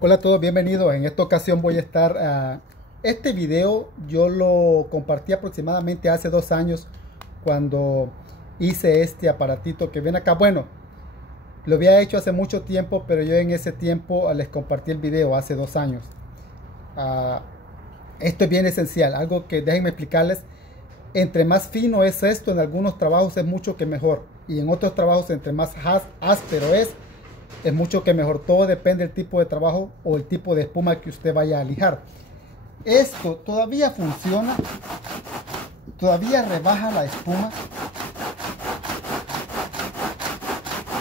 Hola a todos, bienvenidos. En esta ocasión voy a estar, este video yo lo compartí aproximadamente hace 2 años cuando hice este aparatito que ven acá. Bueno, lo había hecho hace mucho tiempo, pero yo en ese tiempo les compartí el video hace 2 años. Ah, Esto es bien esencial, algo que déjenme explicarles. Entre más fino es esto, en algunos trabajos es mucho que mejor, y en otros trabajos entre más áspero es mucho que mejor. Todo depende del tipo de trabajo o el tipo de espuma que usted vaya a lijar. Esto todavía funciona, todavía rebaja la espuma,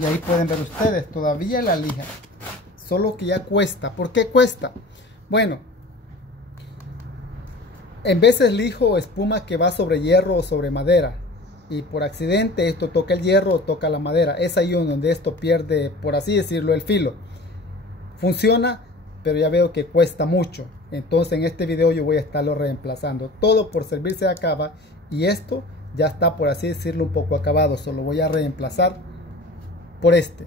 y ahí pueden ver ustedes, todavía la lija, solo que ya cuesta. ¿Por qué cuesta? Bueno, en veces lijo espuma que va sobre hierro o sobre madera, y por accidente esto toca el hierro o toca la madera. Es ahí donde esto pierde, por así decirlo, el filo. Funciona, pero ya veo que cuesta mucho. Entonces en este video yo voy a estarlo reemplazando. Todo por servirse acaba, y esto ya está, por así decirlo, un poco acabado. Solo voy a reemplazar por este.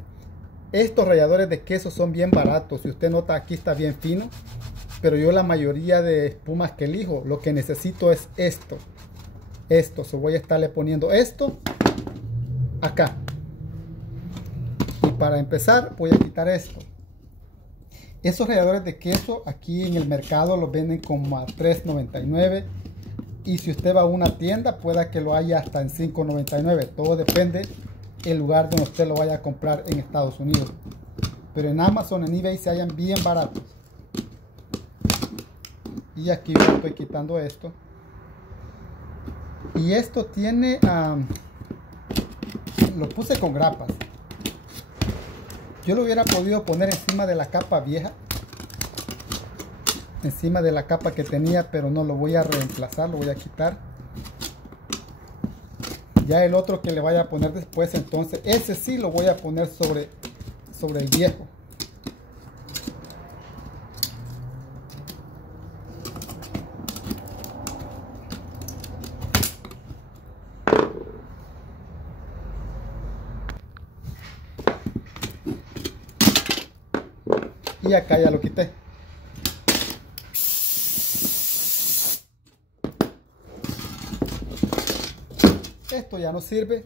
Estos ralladores de queso son bien baratos. Si usted nota, aquí está bien fino, pero yo la mayoría de espumas que elijo, lo que necesito es esto. So voy a estarle poniendo esto acá. Y para empezar voy a quitar esto. Esos ralladores de queso aquí en el mercado los venden como a $3.99, y si usted va a una tienda pueda que lo haya hasta en $5.99. Todo depende el lugar donde usted lo vaya a comprar en Estados Unidos, pero en Amazon, en eBay se hallan bien baratos. Y aquí yo estoy quitando esto, y esto tiene lo puse con grapas. Yo lo hubiera podido poner encima de la capa vieja, encima de la capa que tenía, pero no, lo voy a reemplazar, lo voy a quitar. Ya el otro que le vaya a poner después, entonces ese sí lo voy a poner sobre el viejo. Y acá ya lo quité. Esto ya no sirve.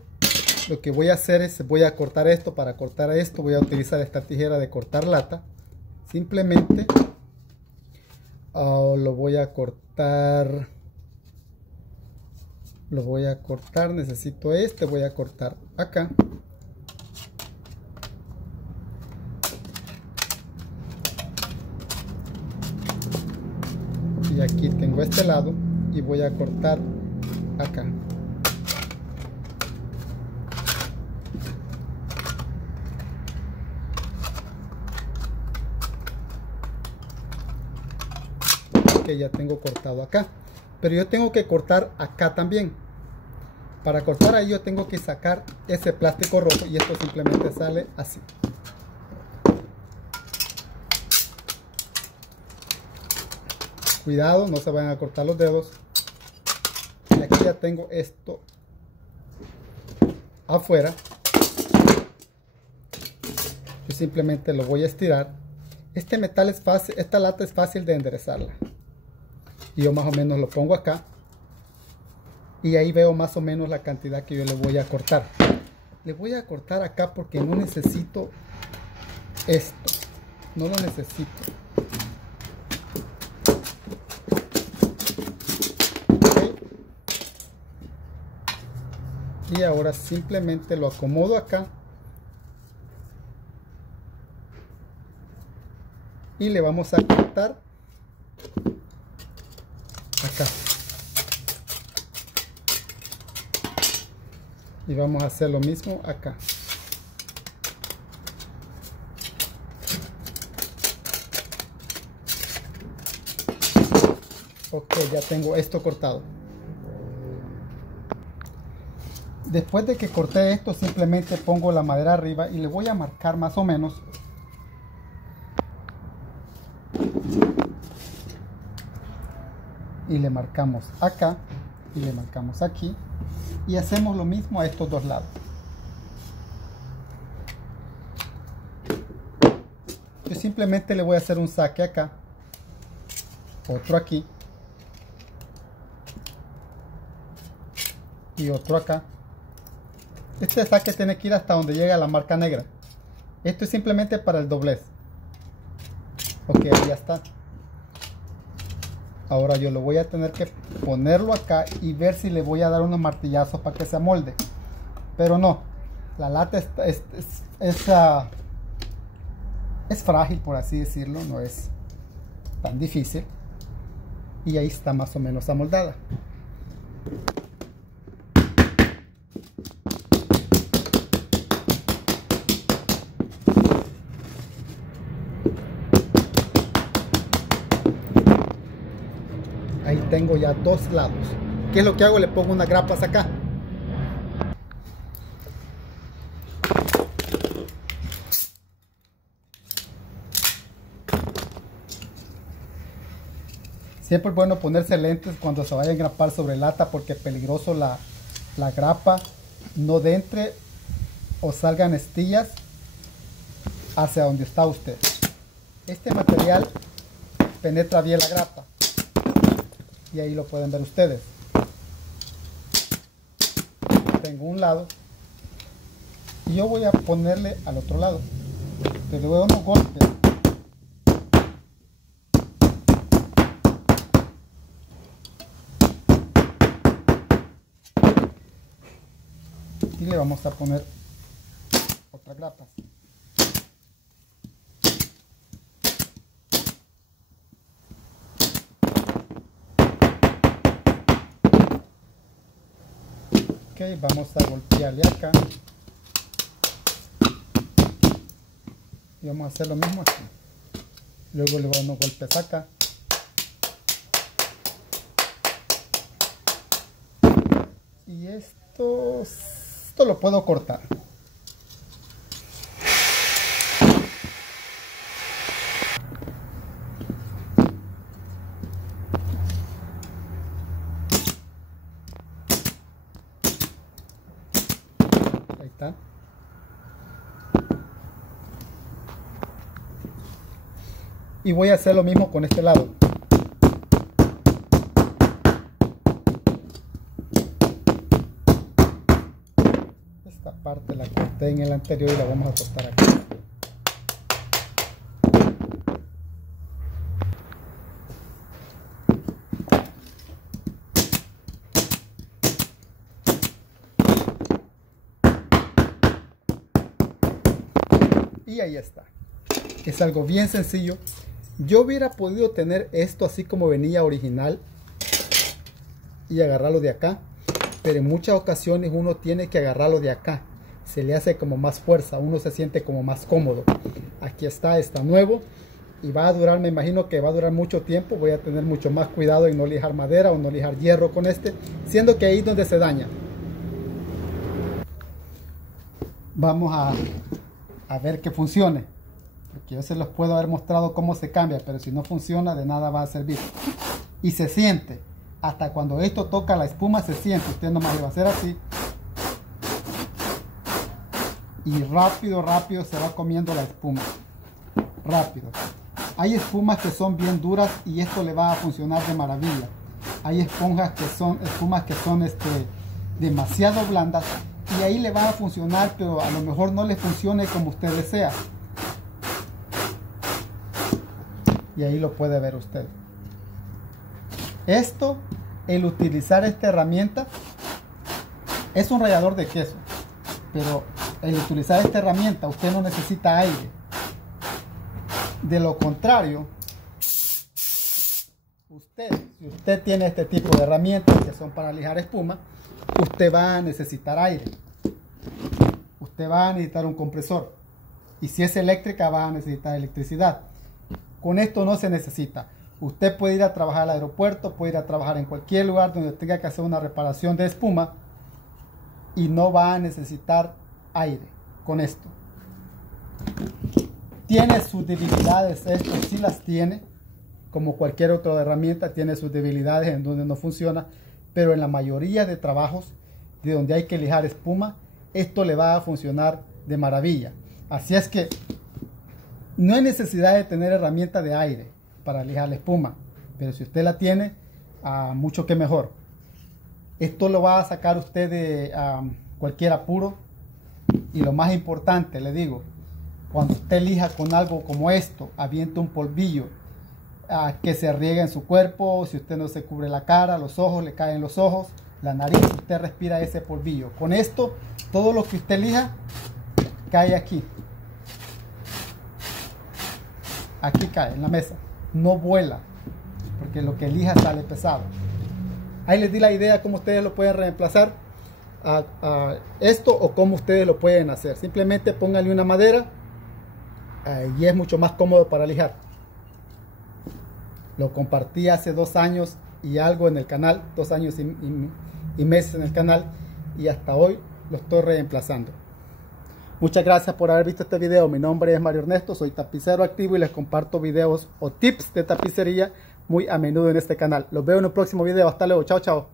Lo que voy a hacer es, voy a cortar esto. Para cortar esto voy a utilizar esta tijera de cortar lata. Simplemente lo voy a cortar. Necesito este, voy a cortar acá. Y aquí tengo este lado y voy a cortar acá. Que ya tengo cortado acá, pero yo tengo que cortar acá también. Para cortar ahí yo tengo que sacar ese plástico rojo, y esto simplemente sale así. Cuidado, no se vayan a cortar los dedos. Y aquí ya tengo esto afuera. Yo simplemente lo voy a estirar. Este metal es fácil, esta lata es fácil de enderezarla. Y yo más o menos lo pongo acá, y ahí veo más o menos la cantidad que yo le voy a cortar. Le voy a cortar acá porque no necesito esto, no lo necesito. ¿Okay? Y ahora simplemente lo acomodo acá y le vamos a cortar acá. Y vamos a hacer lo mismo acá. Ok, ya tengo esto cortado. Después de que corté esto, simplemente pongo la madera arriba y le voy a marcar más o menos. Y le marcamos acá y le marcamos aquí, y hacemos lo mismo a estos dos lados. simplemente le voy a hacer un saque acá, otro aquí y otro acá. Este saque tiene que ir hasta donde llega la marca negra. Esto es simplemente para el doblez. Ok, ahí ya está. Ahora yo lo voy a tener que ponerlo acá y ver si le voy a dar unos martillazos para que se amolde. Pero no, la lata es frágil, por así decirlo, no es tan difícil. Y ahí está más o menos amoldada. Ahí tengo ya dos lados. ¿Qué es lo que hago? Le pongo unas grapas acá. Siempre es bueno ponerse lentes cuando se vaya a engrapar sobre lata, porque es peligroso la grapa no entre o salgan estillas hacia donde está usted. Este material penetra bien la grapa y ahí lo pueden ver ustedes. Tengo un lado y yo voy a ponerle al otro lado. Le doy unos golpes. Y le vamos a poner otras grapas. Ok, vamos a golpearle acá. Y vamos a hacer lo mismo aquí. Luego le voy a dar unos golpes acá. Y esto lo puedo cortar. Ahí está. Y voy a hacer lo mismo con este lado. Esta parte la corté en el anterior y la vamos a cortar aquí. Y ahí está. Es algo bien sencillo. Yo hubiera podido tener esto así como venía original y agarrarlo de acá, pero en muchas ocasiones uno tiene que agarrarlo de acá. Se le hace como más fuerza, uno se siente como más cómodo. Aquí está nuevo y va a durar, me imagino que va a durar mucho tiempo. Voy a tener mucho más cuidado en no lijar madera o no lijar hierro con este, siendo que ahí es donde se daña. Vamos a ver que funcione, porque yo se los puedo haber mostrado cómo se cambia, pero si no funciona de nada va a servir. Y se siente, hasta cuando esto toca la espuma se siente. Usted nomás le va a hacer así y rápido se va comiendo la espuma, rápido. Hay espumas que son bien duras y esto le va a funcionar de maravilla. Hay espumas que son demasiado blandas y ahí le va a funcionar, pero a lo mejor no le funcione como usted desea. Y ahí lo puede ver usted. Esto, el utilizar esta herramienta, es un rallador de queso, pero el utilizar esta herramienta usted no necesita aire. De lo contrario, si usted tiene este tipo de herramientas que son para lijar espuma, usted va a necesitar aire. Usted va a necesitar un compresor. Y si es eléctrica, va a necesitar electricidad. Con esto no se necesita. Usted puede ir a trabajar al aeropuerto, puede ir a trabajar en cualquier lugar donde tenga que hacer una reparación de espuma y no va a necesitar aire con esto. Tiene sus debilidades, esto sí las tiene, como cualquier otra herramienta tiene sus debilidades en donde no funciona, pero en la mayoría de trabajos de donde hay que lijar espuma, esto le va a funcionar de maravilla. Así es que No hay necesidad de tener herramienta de aire para lijar la espuma, pero si usted la tiene, mucho que mejor. Esto lo va a sacar usted de cualquier apuro. Y lo más importante, le digo, cuando usted lija con algo como esto, avienta un polvillo que se riega en su cuerpo. Si usted no se cubre la cara, los ojos, le caen los ojos, la nariz, usted respira ese polvillo. Con esto, todo lo que usted lija cae aquí. Aquí cae en la mesa, no vuela, porque lo que elija sale pesado. Ahí les di la idea cómo ustedes lo pueden reemplazar a esto, o cómo ustedes lo pueden hacer. Simplemente pónganle una madera y es mucho más cómodo para lijar. Lo compartí hace 2 años y algo en el canal, 2 años y meses en el canal, y hasta hoy lo estoy reemplazando. Muchas gracias por haber visto este video. Mi nombre es Mario Ernesto, soy tapicero activo y les comparto videos o tips de tapicería muy a menudo en este canal. Los veo en un próximo video. Hasta luego. Chao, chao.